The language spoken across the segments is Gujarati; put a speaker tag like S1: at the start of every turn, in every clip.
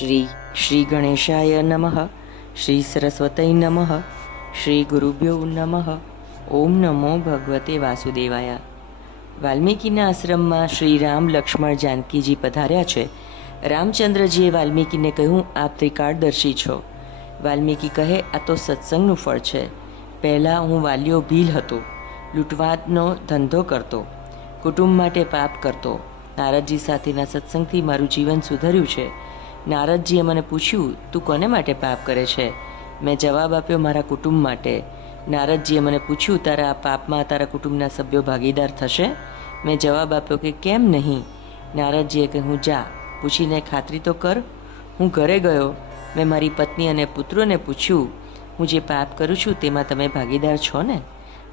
S1: શ્રી શ્રી ગણેશાય નમઃ શ્રી સરસ્વતય નમઃ શ્રી ગુરુભ્યો નમઃ ઓમ નમો ભગવતે વાસુદેવાય વાલ્મીકીના આશ્રમમાં શ્રી રામ લક્ષ્મણ જાનકીજી પધાર્યા છે. રામચંદ્રજીએ વાલ્મીકીને કહ્યું, આપ ત્રિકાળદર્શી છો. વાલ્મીકી કહે, આ તો સત્સંગનું ફળ છે. પહેલાં હું વાલીઓ ભીલ હતો, લૂંટવાતનો ધંધો કરતો, કુટુંબ માટે પાપ કરતો. નારદજી સાથેના સત્સંગથી મારું જીવન સુધર્યું છે. નારદજીએ મને પૂછ્યું, તું કોને માટે પાપ કરે છે? મેં જવાબ આપ્યો, મારા કુટુંબ માટે. નારદજીએ મને પૂછ્યું, તારા આ પાપમાં તારા કુટુંબના સભ્યો ભાગીદાર થશે? મેં જવાબ આપ્યો કે, કેમ નહીં? નારદજીએ કહ્યું જા. પૂછીને, ખાતરી તો કર. હું ઘરે ગયો. મેં મારી પત્ની અને પુત્રોને પૂછ્યું, હું જે પાપ કરું છું તેમાં તમે ભાગીદાર છો ને?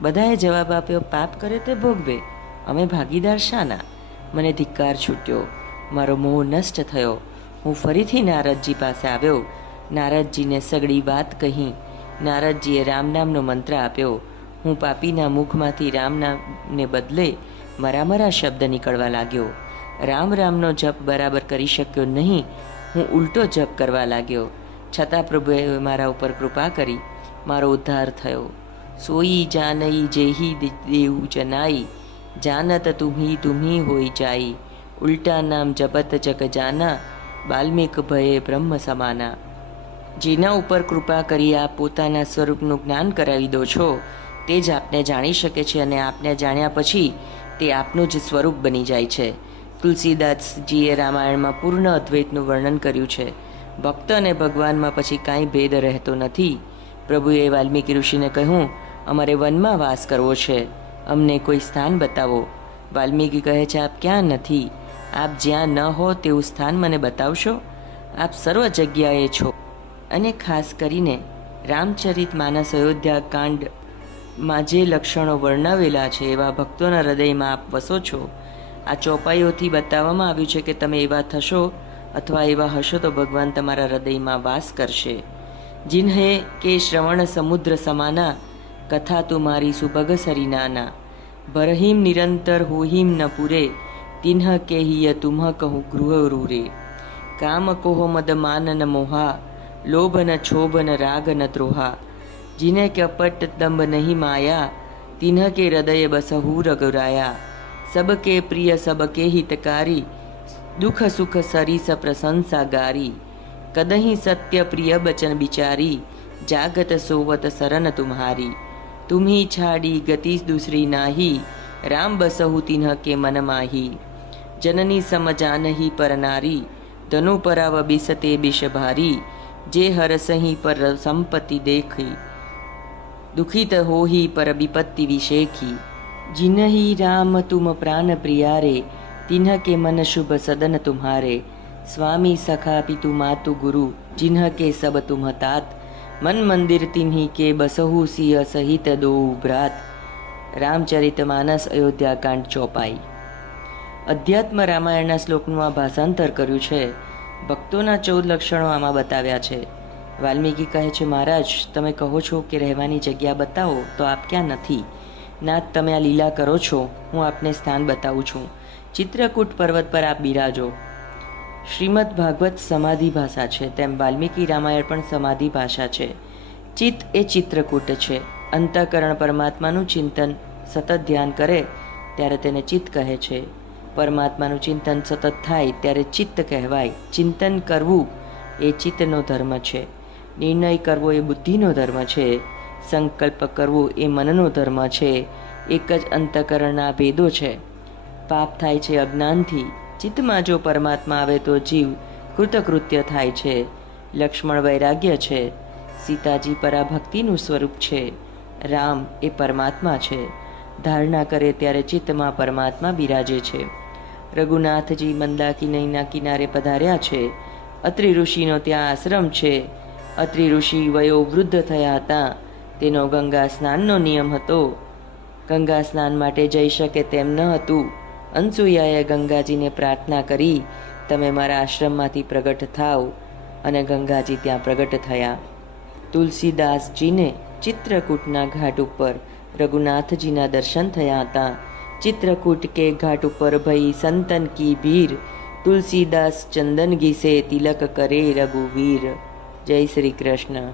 S1: બધાએ જવાબ આપ્યો, પાપ કરે તે ભોગવે. અમે ભાગીદાર શાના. મને ધિક્કાર છૂટ્યો. મારો મોહ નષ્ટ થયો. હું ફરીથી નારદજી પાસે આવ્યો. નારદજીને સગડી વાત કહી. નારદજીએ રામ નામનો મંત્ર આપ્યો. હું પાપીના મુખમાંથી રામ નામને બદલે મરા મરા શબ્દ નીકળવા લાગ્યો. રામ રામનો જપ બરાબર કરી શક્યો નહીં. હું ઉલટો જપ કરવા લાગ્યો. છતાં પ્રભુએ મારા ઉપર કૃપા કરી. મારો ઉદ્ધાર થયો. સોઈ જાનઈ જેહી દેવ જનાઈ. જાનત તુમ્હી તુમ્હી હોઈ જાઈ ઉલટા નામ જપત જગ જાના. બાલ્મીક ભયે બ્રહ્મ સમાના જેના ઉપર કૃપા કરી આપ પોતાના સ્વરૂપનું જ્ઞાન કરાવી દો છો, તે જ આપને જાણી શકે છે અને આપને જાણ્યા પછી તે આપનું જ સ્વરૂપ બની જાય છે. તુલસીદાસજીએ રામાયણમાં પૂર્ણ અદ્વૈતનું વર્ણન કર્યું છે. ભક્ત અને ભગવાનમાં પછી કાંઈ ભેદ રહેતો નથી. પ્રભુએ વાલ્મીકી ઋષિને કહ્યું, અમારે વનમાં વાસ કરવો છે. અમને કોઈ સ્થાન બતાવો. વાલ્મીકી કહે છે, આપ ક્યાં નથી? આપ જ્યાં ન હો તેવું સ્થાન મને બતાવશો. આપ સર્વ જગ્યાએ છો. અને ખાસ કરીને રામચરિત માનસ અયોધ્યા કાંડમાં જે લક્ષણો વર્ણવેલા છે એવા ભક્તોના હૃદયમાં આપ વસો છો. આ ચોપાઈઓથી બતાવવામાં આવ્યું છે કે તમે એવા થશો અથવા એવા હશો તો ભગવાન તમારા હૃદયમાં વાસ કરશે. જિન્હે કે શ્રવણ સમુદ્ર સમાના, કથા તુમારી સુભગ સરીનાના ભરહિમ નિરંતર હોહિમ ન પૂરે તિન્હ કેહિય હિય તુમ્હ કહું ગૃહ રૂરે કામ કોહ મદ માન ન મોહા લોભ ન છોભ ન રાગ ન દ્રોહા જીને કપટ દંભ નહીં માયા તિન્હ કે હૃદય બસહુ રગુરાયા સબકે પ્રિય સબકે હિતકારી દુઃખ સુખ સરી સ પ્રશંસા ગારી કદહી સત્ય પ્રિય બચન બિચારી જાગત સોવત સરન તુમ્હારી તુમ્હી છાડી ગતિ દૂસરી નાહી રામ બસહુ તિન્હ કે મન માહી જનની સમજાનહી પર નારી ધનુ પરાવ બિસતે બિષ ભારી જે હરસહી પર સંપત્તિ દેખી દુખિત હોહી પર વિપત્તિ વિશેખી જિનહી રામ તુમ પ્રાણ પ્રિયારે તિન્હ કે મન શુભ સદન તુમ્હારે સ્વામી સખા પિતુ માતુ ગુરુ જિન્હ કે સબ તુમ તાત મન મંદિર તિન્હી કે બસહુ સિંહ સહિત દો ઉભરાત રામચરિત માનસ અયોધ્યાકાંડ ચોપાઈ અધ્યાત્મ રામાયણના શ્લોકનું આ ભાષાંતર કર્યું છે. ભક્તોના ચૌદ લક્ષણો આમાં બતાવ્યા છે. વાલ્મીકી કહે છે, મહારાજ, તમે કહો છો કે રહેવાની જગ્યા બતાવો, તો આપ ક્યાં નથી? નાથ, તમે આ લીલા કરો છો, હું આપને સ્થાન બતાવું છું. ચિત્રકૂટ પર્વત પર આપ બિરાજો. શ્રીમદ ભાગવત સમાધિ ભાષા છે. તેમ વાલ્મીકી રામાયણ પણ સમાધિ ભાષા છે. ચિત્ત એ ચિત્રકૂટ છે. અંતઃકરણ પરમાત્માનું ચિંતન, સતત ધ્યાન કરે, ત્યારે તેને ચિત્ત કહે છે. પરમાત્માનું ચિંતન સતત થાય ત્યારે ચિત્ત કહેવાય. ચિંતન કરવું એ ચિત્તનો ધર્મ છે. નિર્ણય કરવો એ બુદ્ધિનો ધર્મ છે. સંકલ્પ કરવો એ મનનો ધર્મ છે. એક જ અંતકરણના ભેદો છે. પાપ થાય છે અજ્ઞાનથી. ચિત્તમાં જો પરમાત્મા આવે તો જીવ કૃતકૃત્ય થાય છે. લક્ષ્મણ વૈરાગ્ય છે. સીતાજી પરાભક્તિનું સ્વરૂપ છે. રામ એ પરમાત્મા છે. ધારણા કરે ત્યારે ચિત્તમાં પરમાત્મા બિરાજે છે. રઘુનાથજી મંદાકિનીના કિનારે પધાર્યા છે. અત્રિ ઋષિનો ત્યાં આશ્રમ છે. અત્રિ ઋષિ વયોવૃદ્ધ થયા હતા. તેનો ગંગા સ્નાનનો નિયમ હતો. ગંગા સ્નાન માટે જઈ શકે તેમ ન હતું. અનસુયાએ ગંગાજીને પ્રાર્થના કરી, તમે મારા આશ્રમમાંથી પ્રગટ થાવ. અને ગંગાજી ત્યાં પ્રગટ થયા. તુલસીદાસજીને ચિત્રકૂટના ઘાટ ઉપર રઘુનાથજીના દર્શન થયા હતા. ચિત્રકૂટ કે ઘાટ ઉપર ભઈ સંતન કી ભીર, તુલસીદાસ ચંદન ઘીસે તિલક કરે રઘુવીર. જય શ્રી કૃષ્ણ.